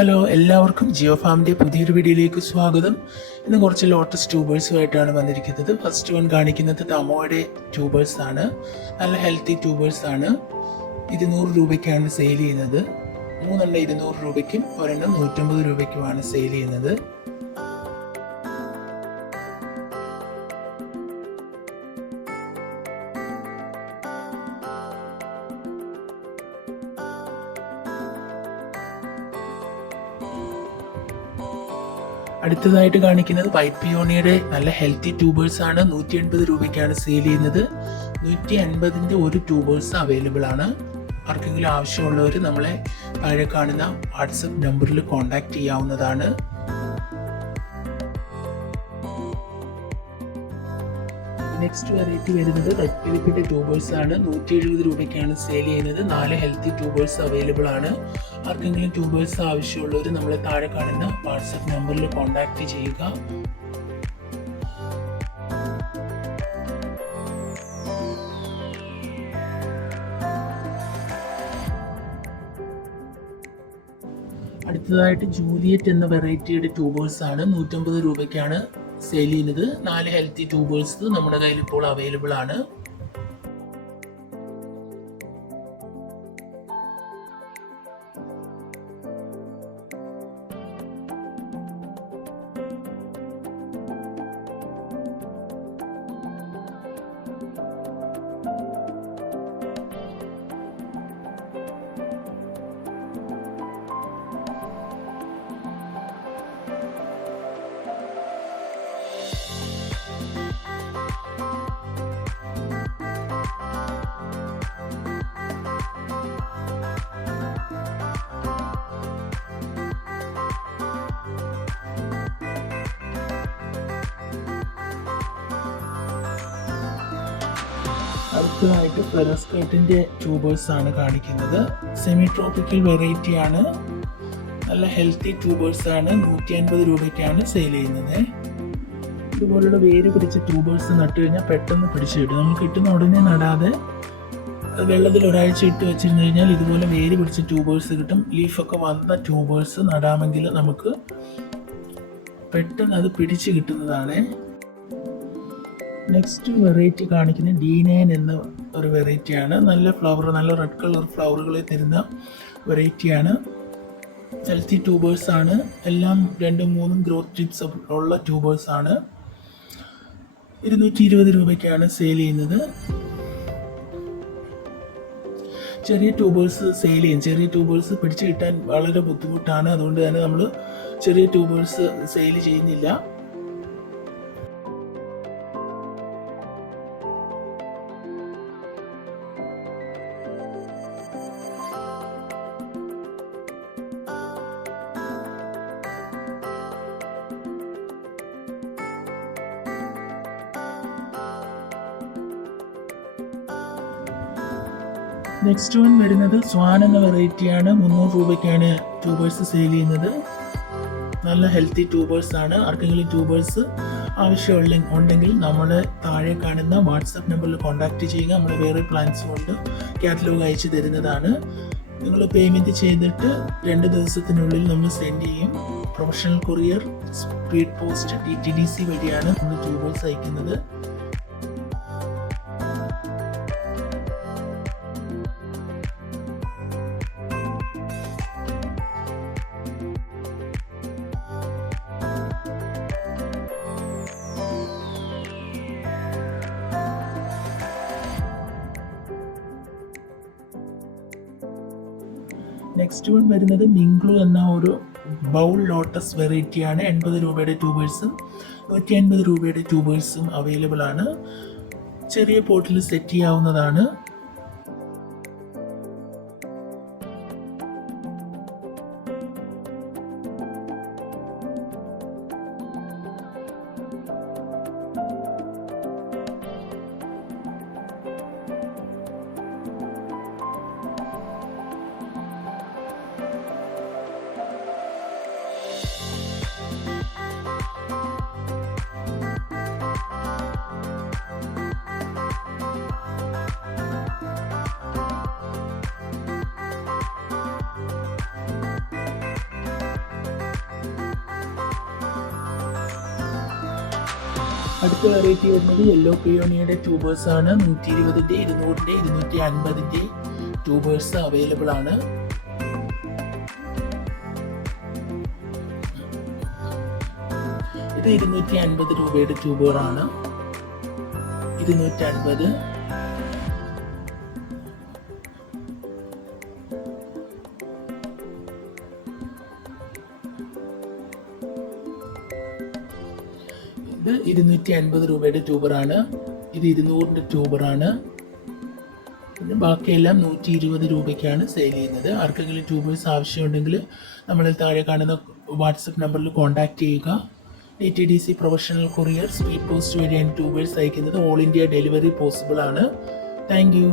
Hello, എല്ലാവർക്കും ജിയോ ഫാമിൻ്റെ പുതിയൊരു വീഡിയോയിലേക്ക് സ്വാഗതം. ഇന്ന് കുറച്ച് ലോട്ടസ് ട്യൂബേഴ്സുമായിട്ടാണ് വന്നിരിക്കുന്നത്. ഫസ്റ്റ് വൺ കാണിക്കുന്നത് തമോയുടെ ട്യൂബേഴ്സ് ആണ്. നല്ല ഹെൽത്തി ട്യൂബേഴ്സ് ആണ്. 200 രൂപയ്ക്കാണ് സെയിൽ ചെയ്യുന്നത്. 3 200 രൂപയ്ക്കും ഒരെണ്ണം 150 രൂപയ്ക്കുമാണ് സെയിൽ ചെയ്യുന്നത്. അടുത്തതായിട്ട് കാണിക്കുന്നത് വൈറ്റ് പിയോണിയുടെ നല്ല ഹെൽത്തി ട്യൂബേഴ്സ് ആണ്. 180 രൂപയ്ക്കാണ് സെയിൽ ചെയ്യുന്നത്. 150ൻ്റെ ഒരു ട്യൂബേഴ്സ് അവൈലബിൾ ആണ്. ആർക്കെങ്കിലും ആവശ്യമുള്ളവർ നമ്മളെ താഴെ കാണുന്ന വാട്സപ്പ് നമ്പറിൽ കോൺടാക്ട് ചെയ്യാവുന്നതാണ്. നെക്സ്റ്റ് വെറൈറ്റി വരുന്നത് റെഡ് ഫിലിപ്പിൻ്റെ ട്യൂബേഴ്സ് ആണ്. 170 രൂപയ്ക്കാണ് സെയിൽ ചെയ്യുന്നത്. 4 ഹെൽത്തി ട്യൂബേഴ്സ് അവൈലബിൾ ആണ്. ആർക്കെങ്കിലും ട്യൂബേഴ്സ് ആവശ്യമുള്ളവർ നമ്മളെ താഴെ കാണുന്ന വാട്സപ്പ് നമ്പറിൽ കോൺടാക്ട് ചെയ്യുക. അടുത്തതായിട്ട് ജൂലിയറ്റ് എന്ന വെറൈറ്റിയുടെ ട്യൂബേഴ്സ് ആണ്. 150 രൂപയ്ക്കാണ് സെയിൽ ചെയ്യുന്നത്. 4 ഹെൽത്തി ട്യൂബേഴ്സ് നമ്മുടെ കയ്യിൽ ഇപ്പോൾ അവൈലബിൾ ആണ്. അടുത്തതായിട്ട് ഫെറസ്കേട്ടിൻ്റെ ട്യൂബേഴ്സ് ആണ് കാണിക്കുന്നത്. സെമി ട്രോപ്പിക്കൽ വെറൈറ്റി ആണ്. നല്ല ഹെൽത്തി ട്യൂബേഴ്സ് ആണ്. 150 രൂപയ്ക്കാണ് സെയിൽ ചെയ്യുന്നത്. ഇതുപോലുള്ള വേര് പിടിച്ച ട്യൂബേഴ്സ് നട്ടു കഴിഞ്ഞാൽ പെട്ടെന്ന് പിടിച്ചു കിട്ടും. നമ്മൾ കിട്ടുന്ന ഉടനെ നടാതെ വെള്ളത്തിൽ ഒരാഴ്ച ഇട്ട് വെച്ചിരുന്നു കഴിഞ്ഞാൽ ഇതുപോലെ വേര് പിടിച്ച ട്യൂബേഴ്സ് കിട്ടും. ലീഫൊക്കെ വന്ന ട്യൂബേഴ്സ് നടാമെങ്കിൽ നമുക്ക് പെട്ടെന്ന് അത് പിടിച്ച് കിട്ടുന്നതാണ്. നെക്സ്റ്റ് വെറൈറ്റി കാണിക്കുന്നത് D9 എന്ന ഒരു വെറൈറ്റിയാണ്. നല്ല ഫ്ലവർ, നല്ല റെഡ് കളർ ഫ്ലവറുകളെ തരുന്ന വെറൈറ്റിയാണ്. ഹെൽത്തി ട്യൂബേഴ്സ് ആണ്. എല്ലാം 2-3 ഗ്രോത്ത് ടിപ്സ് ഉള്ള ട്യൂബേഴ്സ് ആണ്. 220 രൂപയ്ക്കാണ് സെയിൽ ചെയ്യുന്നത്. ചെറിയ ട്യൂബേഴ്സ് സെയിൽ ചെയ്യും. ചെറിയ ട്യൂബേഴ്സ് പിടിച്ചു കിട്ടാൻ വളരെ ബുദ്ധിമുട്ടാണ്. അതുകൊണ്ട് തന്നെ നമ്മൾ ചെറിയ ട്യൂബേഴ്സ് സെയിൽ ചെയ്യുന്നില്ല. നെക്സ്റ്റ് വൺ വരുന്നത് സ്വാൻ എന്ന വെറൈറ്റിയാണ്. 300 രൂപയ്ക്കാണ് ട്യൂബേഴ്സ് സെയിൽ ചെയ്യുന്നത്. നല്ല ഹെൽത്തി ട്യൂബേഴ്സ് ആണ്. ആർക്കെങ്കിലും ട്യൂബേഴ്സ് ഉണ്ടെങ്കിൽ നമ്മൾ താഴെ കാണുന്ന വാട്സപ്പ് നമ്പറിൽ കോൺടാക്ട് ചെയ്യുക. നമ്മൾ വേറെ പ്ലാൻസും കൊണ്ട് കാറ്റലോഗ് അയച്ചു തരുന്നതാണ്. നിങ്ങൾ പേയ്മെൻറ്റ് ചെയ്തിട്ട് 2 ദിവസത്തിനുള്ളിൽ നമ്മൾ സെൻഡ് ചെയ്യും. Professional courier, speed post, DTDC വഴിയാണ് നമ്മൾ ട്യൂബേഴ്സ് അയക്കുന്നത്. നെക്സ്റ്റ് വൺ വരുന്നത് മിംഗ്ലു എന്ന ഒരു ബൗൾ ലോട്ടസ് വെറൈറ്റിയാണ്. 80 രൂപയുടെ ട്യൂബേഴ്സും 150 രൂപയുടെ ട്യൂബേഴ്സും അവൈലബിൾ ആണ്. ചെറിയ പോട്ടിൽ സെറ്റ് ചെയ്യാവുന്നതാണ്. അടുത്ത വെറൈറ്റി വരുന്നത് യെല്ലോ പിയോണിയുടെ ട്യൂബേഴ്സ് ആണ്. 120-ന്റെ 200-ന്റെ 250-ന്റെ ട്യൂബേഴ്സ് അവൈലബിൾ ആണ്. ഇത് 250 രൂപയുടെ ട്യൂബറാണ്. 250. ഇത് 250 രൂപയുടെ ട്യൂബറാണ്. ഇത് 200-ന്റെ ട്യൂബറാണ്. പിന്നെ ബാക്കിയെല്ലാം 120 രൂപയ്ക്കാണ് സെയിൽ ചെയ്യുന്നത്. ആർക്കെങ്കിലും ട്യൂബേഴ്സ് ആവശ്യമുണ്ടെങ്കിൽ നമ്മളിൽ താഴെ കാണുന്ന വാട്സപ്പ് നമ്പറിൽ കോൺടാക്റ്റ് ചെയ്യുക. DTDC professional courier speed post വഴിയാണ് ട്യൂബേഴ്സ് അയക്കുന്നത്. ഓൾ ഇന്ത്യ ഡെലിവറി പോസിബിൾ ആണ്. Thank you.